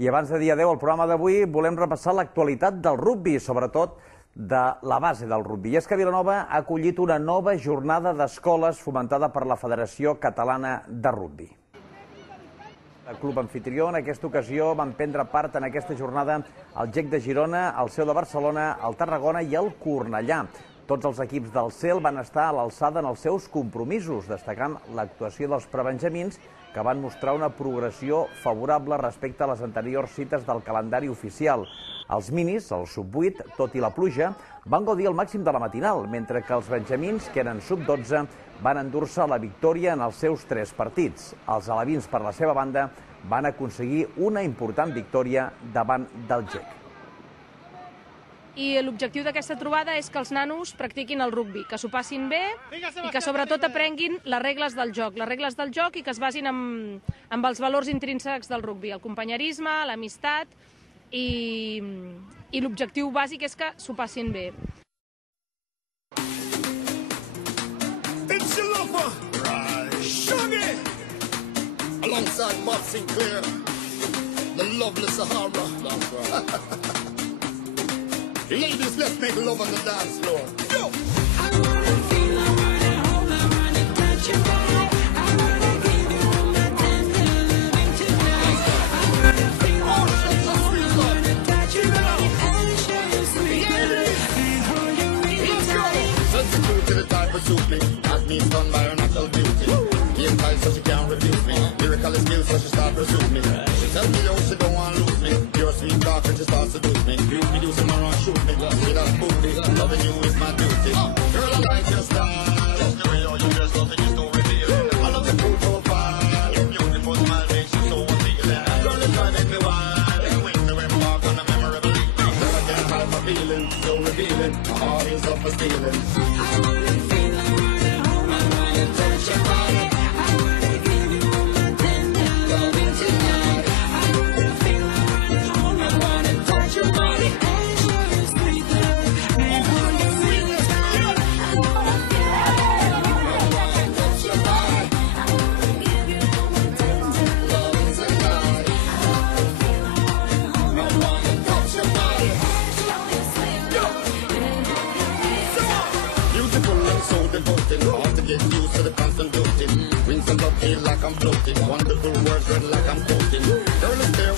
I abans de dir adeu al programa d'avui, volem repassar l'actualitat del rugbi, sobretot de la base del rugbi. I és que Vilanova ha acollit una nova jornada d'escoles fomentada per la Federació Catalana de Rugbi. El club anfitrió en aquesta ocasió van prendre part en aquesta jornada el GEC de Girona, el Seu de Barcelona, el Tarragona i el Cornellà. Tots els equips del CEL van estar a l'alçada en els seus compromisos, destacant l'actuació dels prebenjamins, que van mostrar una progressió favorable respecte a les anteriors cites del calendari oficial. Els minis, el sub-8, tot i la pluja, van gaudir al màxim de la matinal, mentre que els benjamins, que eren sub-12, van endur-se la victòria en els seus 3 partits. Els alevins, per la seva banda, van aconseguir una important victòria davant del GEC. I l'objectiu d'aquesta trobada és que els nanos practiquin el rugbi, que s'ho passin bé i que sobretot aprenguin les regles del joc i que es basin en els valors intrínsecs del rugbi, el companyerisme, l'amistat i l'objectiu bàsic és que s'ho passin bé. Alongside Bob Sinclair, the lovely Sahara. Ladies, let's make love on the dance floor. Yo! I wanna feel, I wanna hold, I wanna touch your body. I wanna give you all my tender loving tonight. I wanna feel, I wanna hold, I wanna touch your body and show you sweet love and hold you really tight. Such a cool to the type of suit me, as me done by her natural beauty. Game tight so she can't refuse me. Lyrical skills so she start pursue me. She tell me how she don't want to lose me. You're a sweet talk and she starts to seduce me. You do some around shoot me. See that booty, loving you is my duty. Girl, I like your style. Just the way you dress, loving you so revealing. I love the cool profile. Your beautiful smile makes you so appealing. Girl, it's trying to make me wild. And when we embark on a memorable evening, girl, I can't hide my feelings, so revealing. My heart is up for stealing. I wanna feel, I wanna hold, I wanna touch your body. I wanna give you all my tender loving tonight. I wanna feel, I wanna hold, I wanna touch your body and show you sweet love and hold you really tight. I wanna feel, I wanna touch your body. I wanna give you all my tender loving tonight. I wanna feel, I wanna hold, I wanna touch your body and show you sweet love and hold you really tight. Beautiful and so devoted, hard to get used to the constant doting. Wings and love feel like I'm floating. Wonderful words read like I'm quoting. Girl, is there